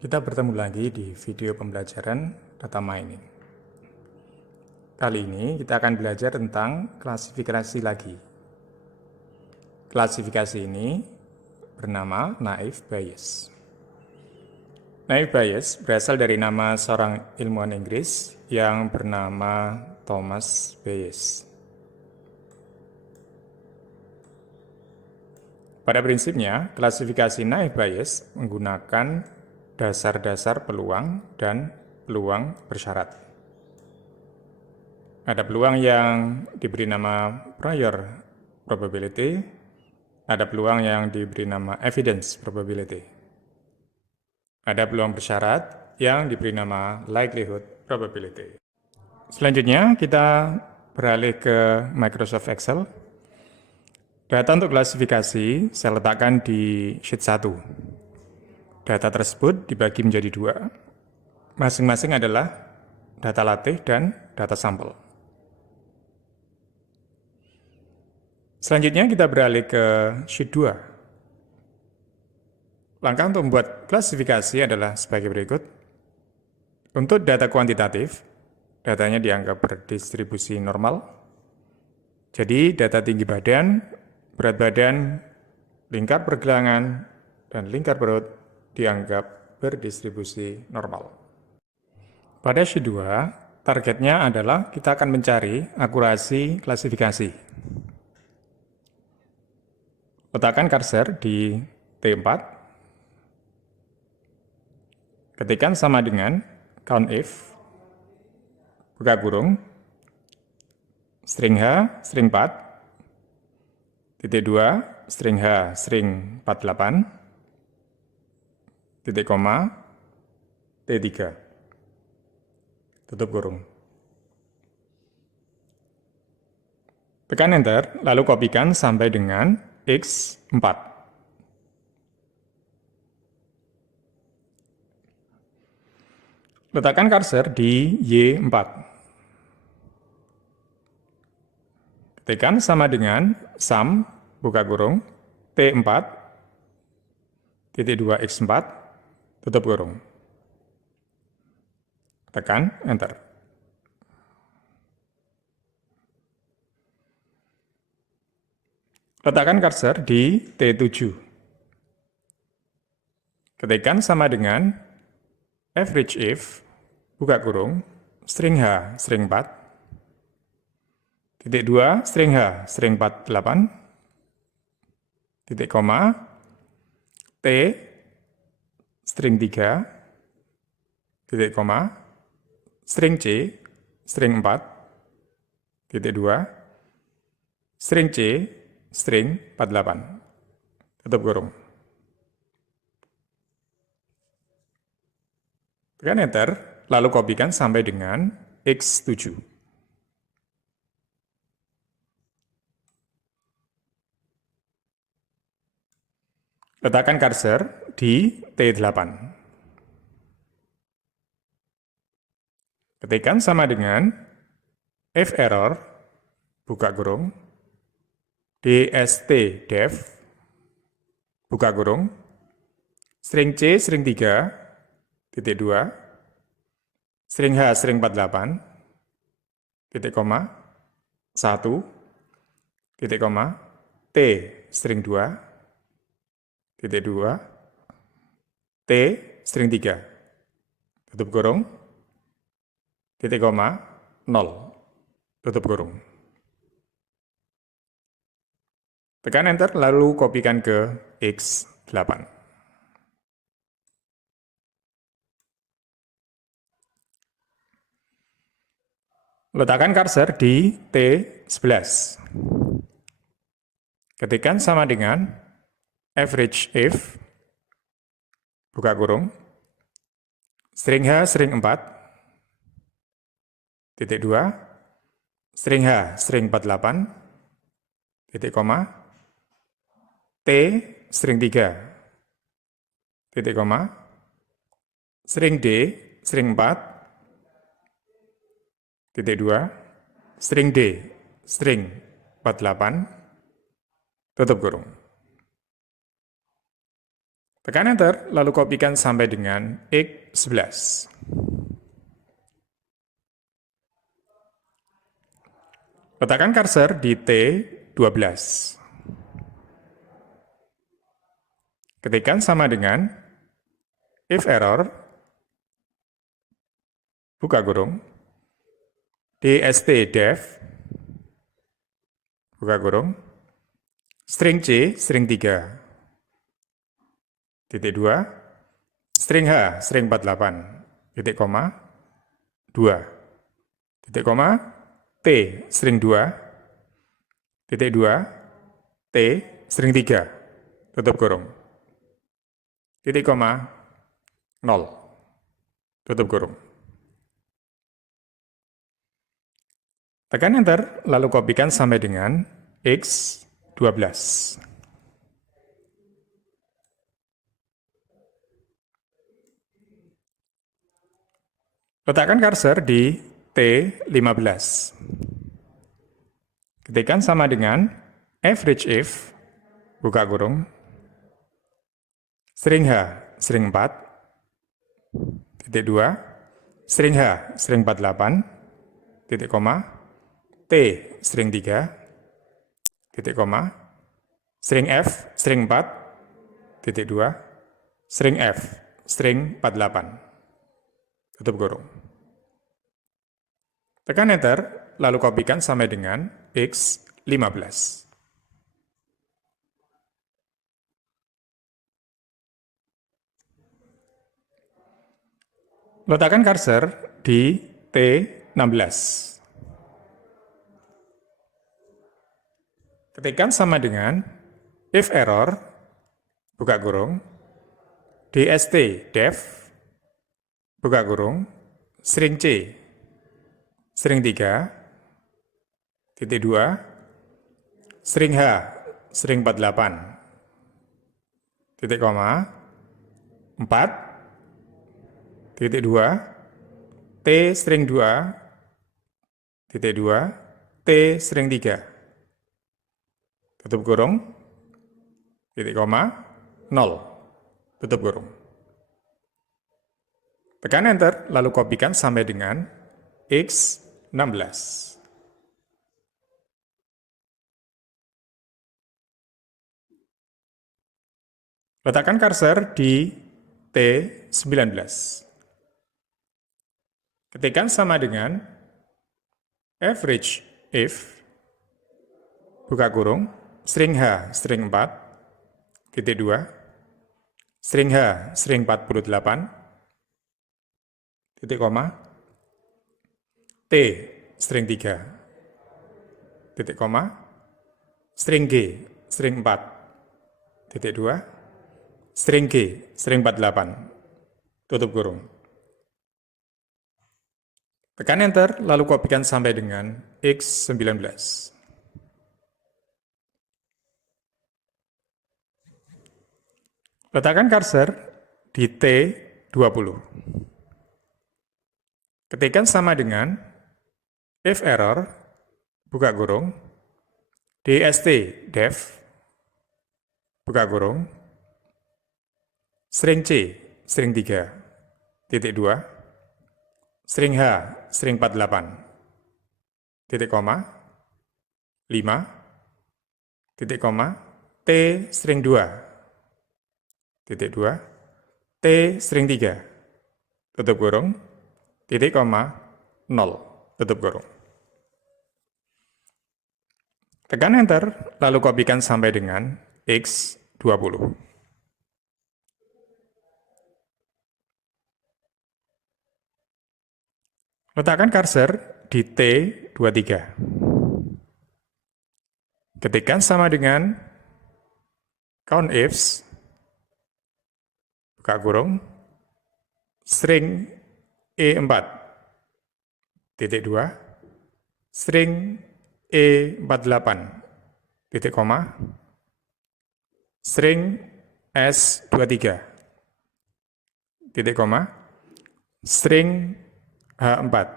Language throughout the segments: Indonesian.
Kita bertemu lagi di video pembelajaran data mining. Kali ini kita akan belajar tentang klasifikasi lagi. Klasifikasi ini bernama naive Bayes. Naive Bayes berasal dari nama seorang ilmuwan Inggris yang bernama Thomas Bayes. Pada prinsipnya, klasifikasi naive Bayes menggunakan dasar-dasar peluang dan peluang bersyarat. Ada peluang yang diberi nama prior probability, ada peluang yang diberi nama evidence probability. Ada peluang bersyarat yang diberi nama likelihood probability. Selanjutnya kita beralih ke Microsoft Excel. Data untuk klasifikasi saya letakkan di sheet 1. Data tersebut dibagi menjadi dua. Masing-masing adalah data latih dan data sampel. Selanjutnya kita beralih ke sheet 2. Langkah untuk membuat klasifikasi adalah sebagai berikut. Untuk data kuantitatif, datanya dianggap berdistribusi normal. Jadi data tinggi badan, berat badan, lingkar pergelangan, dan lingkar perut dianggap berdistribusi normal. Pada sheet 2, targetnya adalah kita akan mencari akurasi klasifikasi. Letakkan cursor di T4. Ketikkan sama dengan COUNTIF, buka kurung, string H, string 4, titik 2, string H, string 48, titik koma, T3, tutup kurung. Tekan Enter, lalu kopikan sampai dengan X4. Letakkan cursor di Y4. Ketikkan sama dengan sum, buka kurung, T4, titik 2 X4, tutup kurung. Tekan Enter. Letakkan cursor di T7. Ketikkan sama dengan average if, buka kurung, string H, string 4, titik 2, string H, string 48, titik koma, T, string 3, titik koma, string C, string 4, titik 2, string C, string 48, tutup kurung. Tekan Enter, lalu kopikan sampai dengan X7. Letakkan cursor di T8. Ketikkan sama dengan if error, buka kurung, dstdef, buka kurung, string C, string 3, titik 2, string H, string 48, titik koma, 1, titik koma, T, string 2, titik 2, T, string 3, tutup kurung, titik koma, 0, tutup kurung. Tekan Enter, lalu kopikan ke X8. Letakkan cursor di T11. Ketikkan sama dengan average if, buka kurung, string H, string 4, titik 2, string H, string 48, titik koma, T, string 3, titik koma, string D, string 4, titik 2, string D, string 48, tutup kurung. Tekan Enter, lalu kopikan sampai dengan X11. Letakkan cursor di T12. Ketikkan sama dengan if error, buka kurung, dst-def, buka kurung, string C, string 3, titik 2, string H, string 48, titik koma, 2, titik koma, T, string 2, titik 2, T, string 3, tutup kurung, titik koma, 0, tutup kurung. Tekan Enter, lalu kopikan sampai dengan X12. Letakkan cursor di T15. Ketikkan sama dengan average if, buka kurung, string H, string 4, titik 2, string H, string 48, titik koma, T, string 3, titik koma, string F, string 4, titik 2, string F, string 48, tutup kurung. Tekan Enter, lalu kopikan sampai dengan X15. Letakkan cursor di T16. Ketikkan sama dengan if error, buka kurung, dst-def, buka kurung, string C, string 3, titik 2, string H, string 48, titik koma, 4, titik 2, T, string 2, titik 2, T, string 3, tutup kurung, titik koma, 0, tutup kurung. Tekan Enter, lalu kopikan sampai dengan X16. Letakkan cursor di T19. Ketikkan sama dengan average if, buka kurung, string H, string 4, titik 2, string H, string 48, titik koma, T, string 3, titik koma, string G, string 4, titik 2, string G, string 48, tutup kurung. Tekan Enter, lalu kopikan sampai dengan X19. Letakkan cursor di T20. Ketikkan sama dengan if error, buka kurung, dst-def, buka kurung, string C, string 3, titik 2, string H, string 48, titik koma, 5, titik koma, T, string 2, titik 2, T, string 3, tutup kurung, titik koma, 0, tutup kurung. Tekan Enter, lalu kopikan sampai dengan X20. Letakkan cursor di T23. Ketikkan sama dengan countifs, buka kurung, string E4, titik 2, string E48, titik koma, string S23, titik koma, string H4,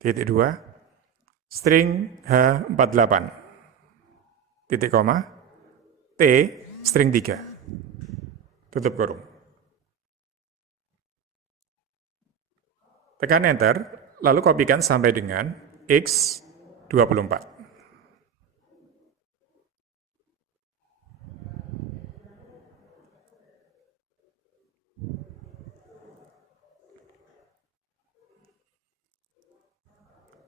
titik 2, string H48, titik koma, T, string 3. tutup kurung. Tekan Enter, lalu kopikan sampai dengan X24.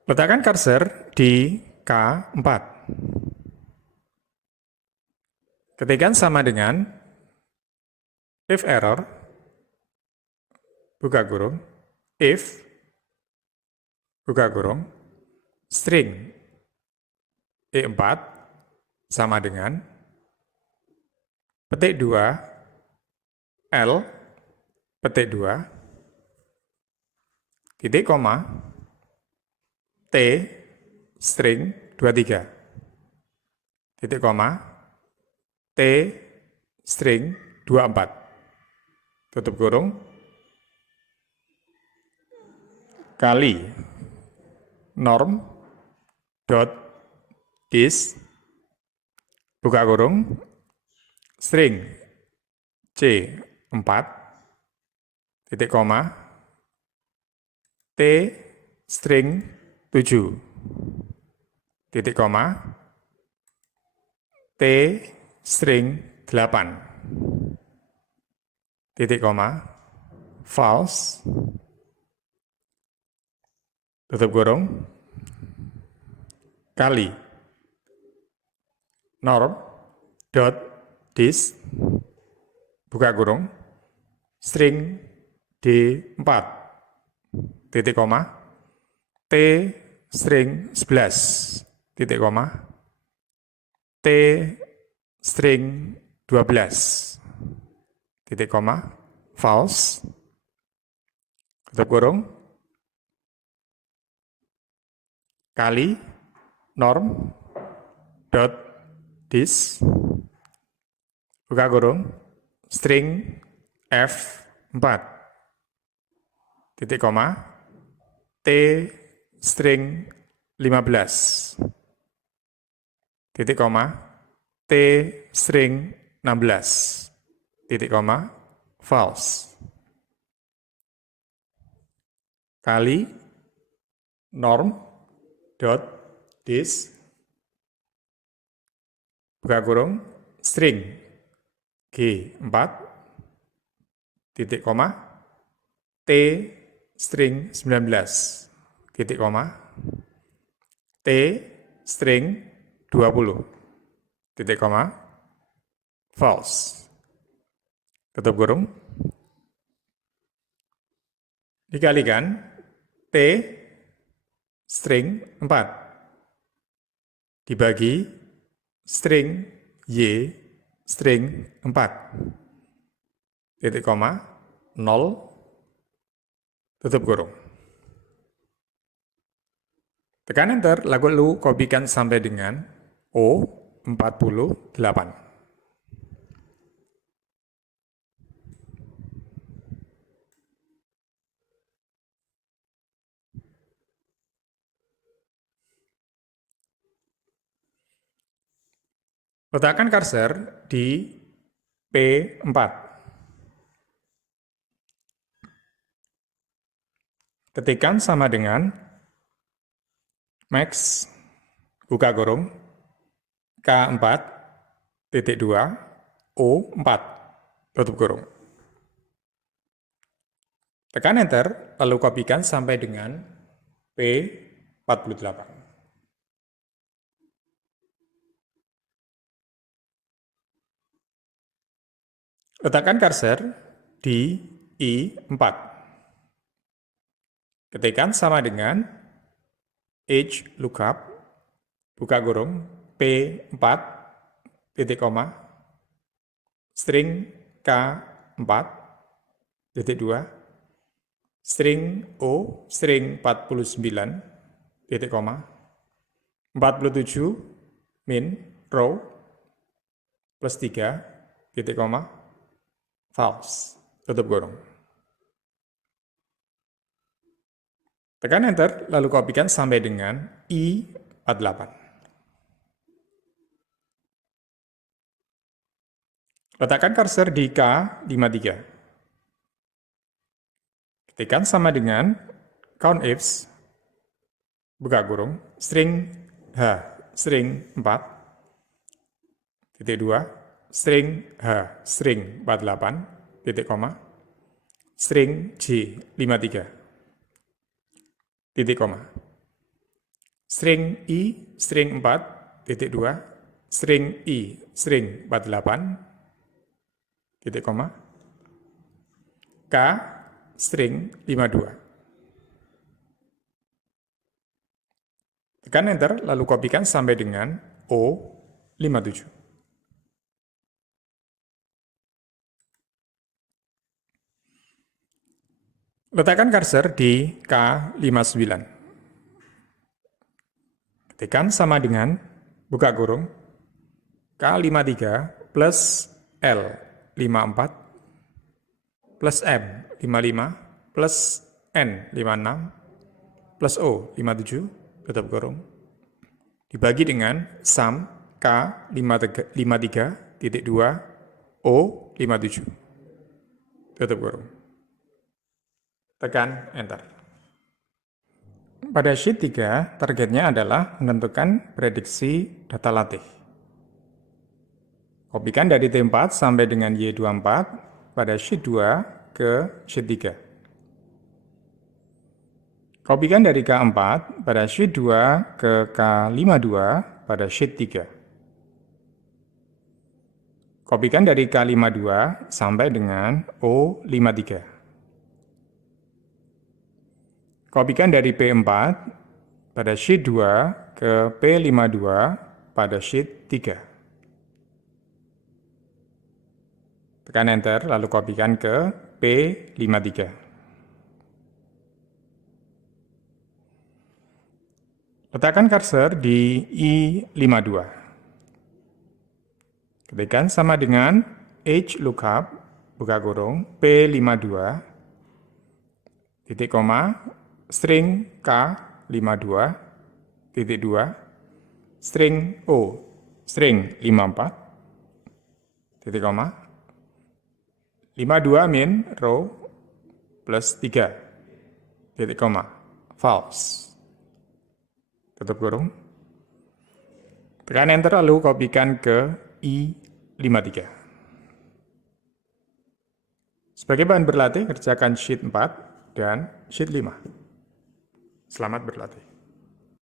Letakkan cursor di K4. Ketikkan sama dengan if error, buka kurung, if, buka kurung, string E4 sama dengan petik 2, L, petik 2, titik koma, T, string 23, titik koma, T, string 24, tutup kurung, kali norm dot dis, buka kurung, string C4, titik koma, T, string 7, titik koma, T, string 8, titik koma, false, tutup kurung, kali norm dot dis, buka kurung, string D4, titik koma, T, string 11, titik koma, T, string 12, titik koma, false, tutup kurung, kali norm dot dis, buka kurung, string F4, titik koma, T, string 15, titik koma, T, string 16, titik koma, false, kali norm dot dis, buka kurung, string G4, titik koma, T, string 19, titik koma, T, string 20, titik koma, false, tutup kurung, dikalikan, T, string 4, dibagi, string Y, string 4, titik koma, 0, tutup kurung. Tekan Enter, lalu kopikan sampai dengan O48. Letakkan cursor di P4. Ketikkan sama dengan max, buka kurung, K4, titik 2, O4, tutup kurung. Tekan Enter, lalu kopikan sampai dengan P48. Letakkan cursor di I4. Ketikkan sama dengan H lookup, buka kurung, P4, titik koma, string K4, titik 2, string O, string 49, titik koma, 47, min, row, plus 3, titik koma, false, tutup kurung. Tekan Enter, lalu kopikan sampai dengan I48. Letakkan cursor di K53. Ketikkan sama dengan COUNTIFs, buka kurung, string H, string 4, titik 2, string H, string 48, titik koma, string J 53, titik koma, string I, string 4, titik 2, string I, string 48, titik koma, K, string 52. Tekan Enter, lalu kopikan sampai dengan O57. Letakkan cursor di K59. Ketikkan sama dengan, buka kurung, K53 plus L54 plus M55 plus N56 plus O57, tutup kurung, dibagi dengan sum K53.2 O57, tutup kurung. Tekan Enter. Pada sheet 3, targetnya adalah menentukan prediksi data latih. Kopikan dari T4 sampai dengan Y24 pada sheet 2 ke sheet 3. Kopikan dari K4 pada sheet 2 ke K52 pada sheet 3. Kopikan dari K52 sampai dengan O53. Kopikan dari P4 pada sheet 2 ke P52 pada sheet 3. Tekan Enter, lalu kopikan ke P53. Letakkan cursor di I52. Ketikkan sama dengan H lookup, buka kurung, P52, titik koma, string K52, titik 2, string O, string 54, titik koma, 52 min row plus 3, titik koma, false, tutup kurung. Tekan Enter, lalu kopikan ke I53. Sebagai bahan berlatih, kerjakan sheet 4 dan sheet 5. Selamat berlatih.